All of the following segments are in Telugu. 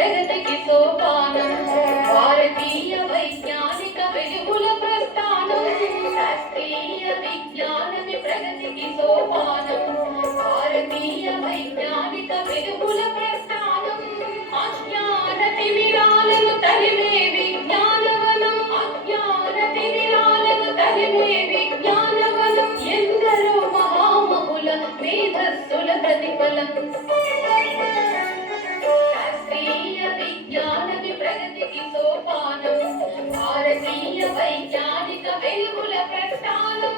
ప్రగతికి సోపానం భారతీయ వైజ్ఞానిక వెలుగుల ప్రస్థానం శాస్త్రీయ విజ్ఞానమే ప్రగతికి సోపానం భారతీయ వైజ్ఞానిక వెలుగుల ప్రస్థానం అజ్ఞాన తిమిరాలను తరిమే విజ్ఞానవనం అజ్ఞాన తిమిరాలను తరిమే విజ్ఞానవనం ఎందరో మహామహుల మేధస్సుల ప్రతిఫలం శాస్త్రీయ విజ్ఞానమే ప్రగతికి సోపానం భారతీయ వైజ్ఞానిక వెలుగుల ప్రస్థానం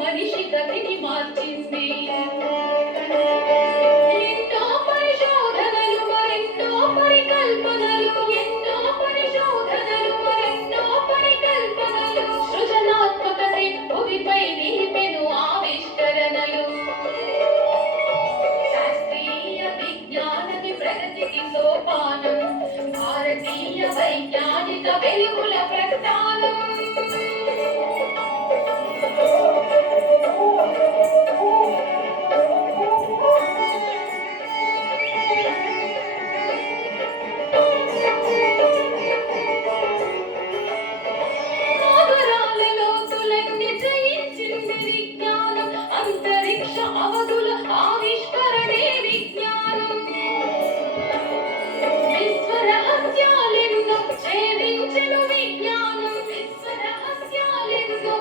మనిషి గతిని మార్చింది ఎన్నో పరిశోధనలు మరెన్నో పరికల్పనలు ఎన్నో పరిశోధనలు మరెన్నో పరికల్పనలు సృజనాత్మకతే భూమిపై నిలిపెను ఆవిష్కరణలు శాస్త్రీయ విజ్ఞానమే ప్రగతికి సోపానం భారతీయ వైజ్ఞానిక వెలుగుల ప్రస్థానం అంతరిక్ష అవధుల ఆవిష్కరణే విజ్ఞానం విశ్వరహస్యాలెన్నో ఛేదించెను విజ్ఞానం విశ్వరహస్యాలెన్నో